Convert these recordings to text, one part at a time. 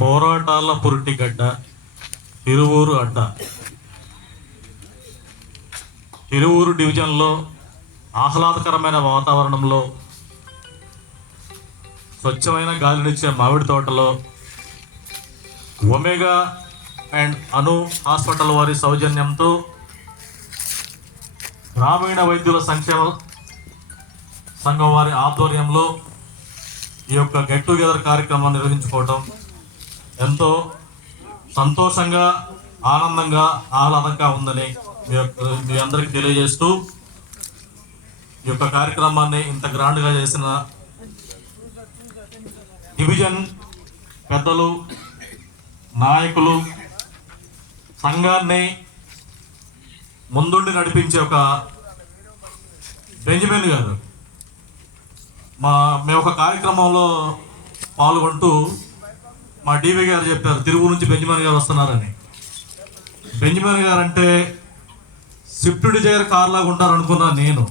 పోరాటాల పురిటిగడ్డ తిరువూరు అడ్డ. తిరువూరు డివిజన్లో ఆహ్లాదకరమైన వాతావరణంలో స్వచ్ఛమైన గాలినిచ్చే మామిడి తోటలో ఒమేగా అండ్ అను హాస్పిటల్ వారి సౌజన్యంతో గ్రామీణ వైద్యుల సంక్షేమ సంఘం వారి ఆధ్వర్యంలో ఈ యొక్క గెట్ టుగెదర్ కార్యక్రమాన్ని నిర్వహించుకోవటం ఎంతో సంతోషంగా, ఆనందంగా, ఆహ్లాదంగా ఉందని మీ అందరికీ తెలియజేస్తూ ఈ యొక్క కార్యక్రమాన్ని ఇంత గ్రాండ్గా చేసిన డివిజన్ పెద్దలు, నాయకులు, సంఘాన్ని ముందుండి నడిపించే ఒక బెంజమిన్ గారు, మేము ఒక కార్యక్రమంలో పాల్గొంటూ మా డివి గారు చెప్పారు తిరుగు నుంచి బెంజమిన్ గారు వస్తున్నారని. బెంజమిన్ గారు అంటే స్విఫ్ట్ డిజైర్ కార్ లాగా ఉంటారనుకున్నాను నేను.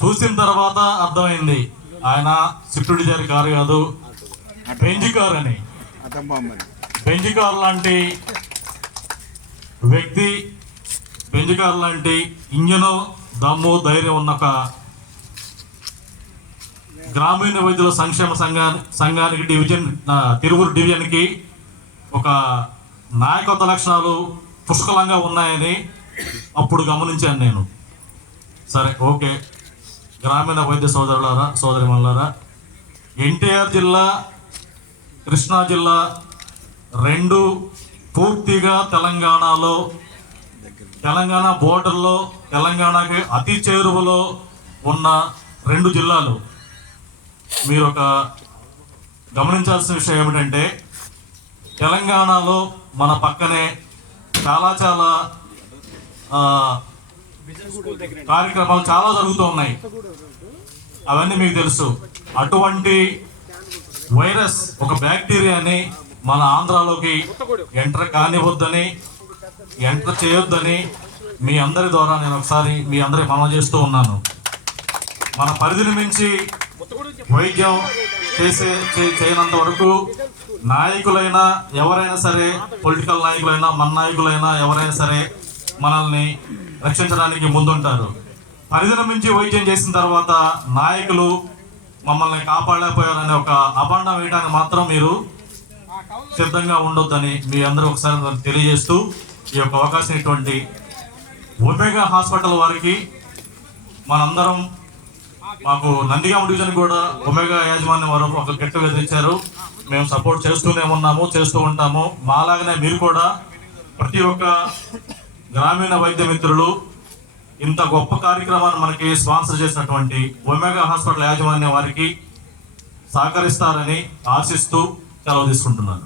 చూసిన తర్వాత అర్థమైంది ఆయన స్విఫ్ట్ డిజైర్ కారు కాదు, బెంజ్ కార్ అని. బెంజ్ కార్ లాంటి వ్యక్తి, బెంజ్ కార్ లాంటి ఇంజను, దమ్ము, ధైర్యం ఉన్న ఒక గ్రామీణ వైద్యుల సంక్షేమ సంఘానికి డివిజన్, తిరువూరు డివిజన్కి ఒక నాయకత్వ లక్షణాలు పుష్కలంగా ఉన్నాయని అప్పుడు గమనించాను నేను. సరే, ఓకే, గ్రామీణ వైద్య సోదరులారా, సోదరిమణులారా, ఎన్టీఆర్ జిల్లా, కృష్ణా జిల్లా రెండు పూర్తిగా తెలంగాణలో, తెలంగాణ బోర్డర్లో, తెలంగాణకి అతి చేరువలో ఉన్న రెండు జిల్లాలు. మీరు ఒక గమనించాల్సిన విషయం ఏమిటంటే తెలంగాణలో మన పక్కనే చాలా కార్యక్రమాలు చాలా జరుగుతూ ఉన్నాయి, అవన్నీ మీకు తెలుసు. అటువంటి వైరస్, ఒక బ్యాక్టీరియాని మన ఆంధ్రాలోకి ఎంటర్ కానివద్దని, ఎంటర్ చేయొద్దని మీ అందరి ద్వారా నేను ఒకసారి మీ అందరికి మనవి చేస్తూ ఉన్నాను. మన పరిధిని మించి వైద్యం చేయనంత వరకు నాయకులైనా, ఎవరైనా సరే, పొలిటికల్ నాయకులైనా, మన నాయకులైనా, ఎవరైనా సరే మనల్ని రక్షించడానికి ముందుంటారు. పరిధిని మించి వైద్యం చేసిన తర్వాత నాయకులు మమ్మల్ని కాపాడలేకపోయారనే ఒక అభాండం వేయడానికి మాత్రం మీరు సిద్ధంగా ఉండొద్దని మీ అందరూ ఒకసారి తెలియజేస్తూ, ఈ యొక్క అవకాశం ఇటువంటి ఒమేగా హాస్పిటల్ వారికి మనందరం, మాకు నందిగామ డివిజన్ కూడా ఒమేగా యాజమాన్యం వారు ఒక గెట్ టుగెదర్ ఇచ్చారు. మేము సపోర్ట్ చేస్తూనే ఉన్నాము, చేస్తూ ఉంటాము. మాలాగనే మీరు కూడా ప్రతి ఒక్క గ్రామీణ వైద్య మిత్రులు ఇంత గొప్ప కార్యక్రమాన్ని మనకి స్పాన్సర్ చేసినటువంటి ఒమేగా హాస్పిటల్ యాజమాన్యం వారికి సహకరిస్తారని ఆశిస్తూ సెలవు తీసుకుంటున్నాను.